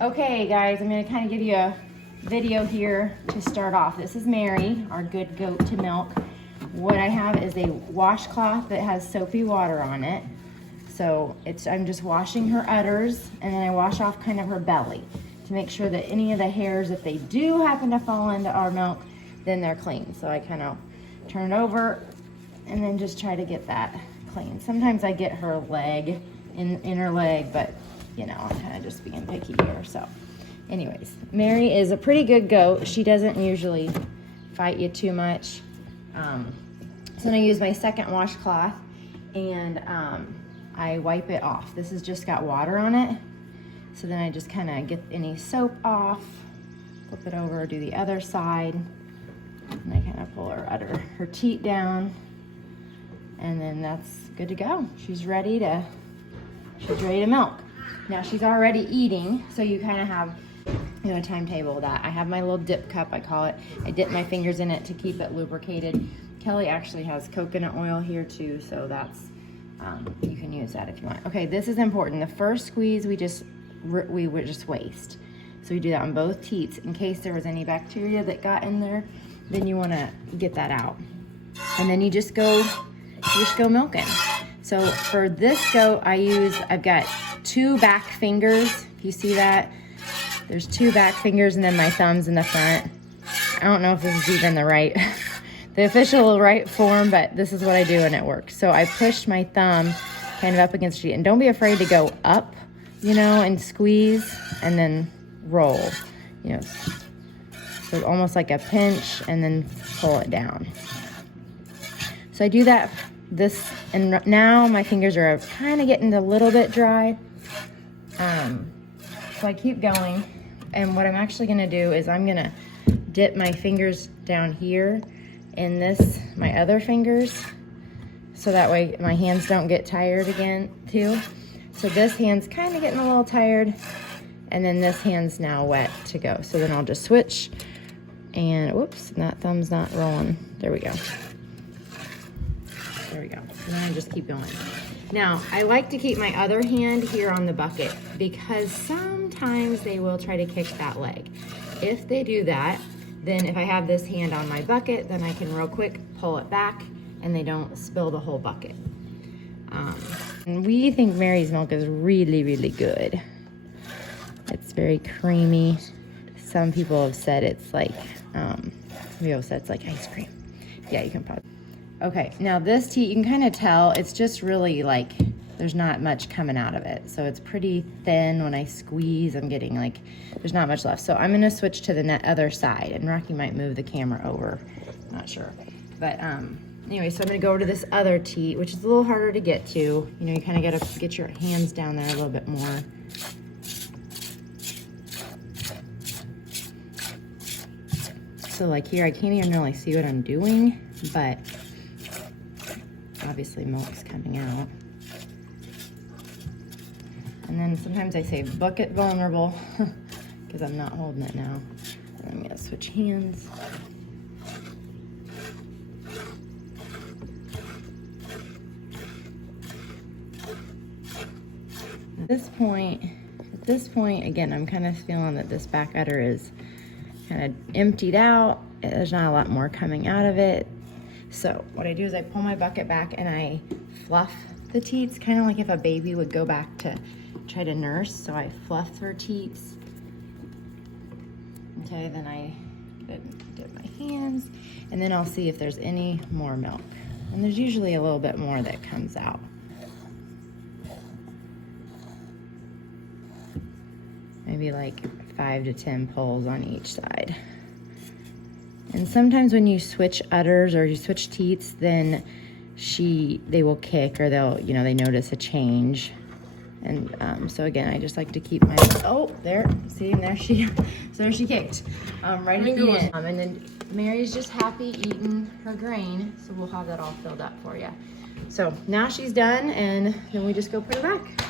Okay guys, I'm gonna kind of give you a video here to start off. This is Mary, our good goat to milk. What I have is a washcloth that has soapy water on it. So I'm just washing her udders, and then I wash off kind of her belly to make sure that any of the hairs, if they do happen to fall into our milk, then they're clean. So I kind of turn it over and then just try to get that clean. Sometimes I get her leg, in her leg, but you know, I'm kind of just being picky here. So anyways, Mary is a pretty good goat. She doesn't usually fight you too much. So I'm gonna use my second washcloth and I wipe it off. This has just got water on it. So then I just kind of get any soap off, flip it over, do the other side, and I kind of pull her teat down, and then that's good to go. She's ready to milk. Now she's already eating, so you kind of have, you know, a timetable that I have my little dip cup, I call it. I dip my fingers in it to keep it lubricated. Kelly actually has coconut oil here too, so that's, you can use that if you want. Okay, this is important. The first squeeze we would just waste. So we do that on both teats in case there was any bacteria that got in there, then you want to get that out. And then you just go milking. So for this goat, I've got 2 back fingers. If you see that, there's 2 back fingers and then my thumbs in the front. I don't know if this is even the official right form, but this is what I do and it works. So I push my thumb kind of up against you, and don't be afraid to go up, you know, and squeeze and then roll, you know. So almost like a pinch and then pull it down. So I do that, and now my fingers are kind of getting a little bit dry. So I keep going, and what I'm actually gonna do is I'm gonna dip my fingers down here in my other fingers, so that way my hands don't get tired again too. So this hand's kind of getting a little tired, and then this hand's now wet to go. So then I'll just switch, and whoops, that thumb's not rolling. There we go. There we go. And then I just keep going. Now, I like to keep my other hand here on the bucket because sometimes they will try to kick that leg. If they do that, then if I have this hand on my bucket, then I can real quick pull it back and they don't spill the whole bucket. And we think Mary's milk is really, really good. It's very creamy. Some people have said it's like, some people have said it's like ice cream. Yeah, you can probably. Okay, now this teat, you can kind of tell, it's just really like, there's not much coming out of it. So it's pretty thin. When I squeeze, I'm getting like, there's not much left. So I'm gonna switch to the other side, and Rocky might move the camera over, not sure. But anyway, so I'm gonna go over to this other teat, which is a little harder to get to. You know, you kind of gotta get your hands down there a little bit more. So like here, I can't even really see what I'm doing, but obviously milk's coming out. And then sometimes I say bucket vulnerable because I'm not holding it now. And I'm gonna switch hands. At this point, again, I'm kind of feeling that this back udder is kind of emptied out. There's not a lot more coming out of it. So what I do is I pull my bucket back and I fluff the teats, kind of like if a baby would go back to try to nurse. So I fluff her teats. Okay, then I dip my hands, and then I'll see if there's any more milk. And there's usually a little bit more that comes out. Maybe like 5 to 10 pulls on each side. And sometimes when you switch udders or you switch teats, then they will kick, or they notice a change. And so again, I just like to keep my, oh, there, see, and there she kicked, right at the end. And then Mary's just happy eating her grain, so we'll have that all filled up for you. So now she's done, and then we just go put her back.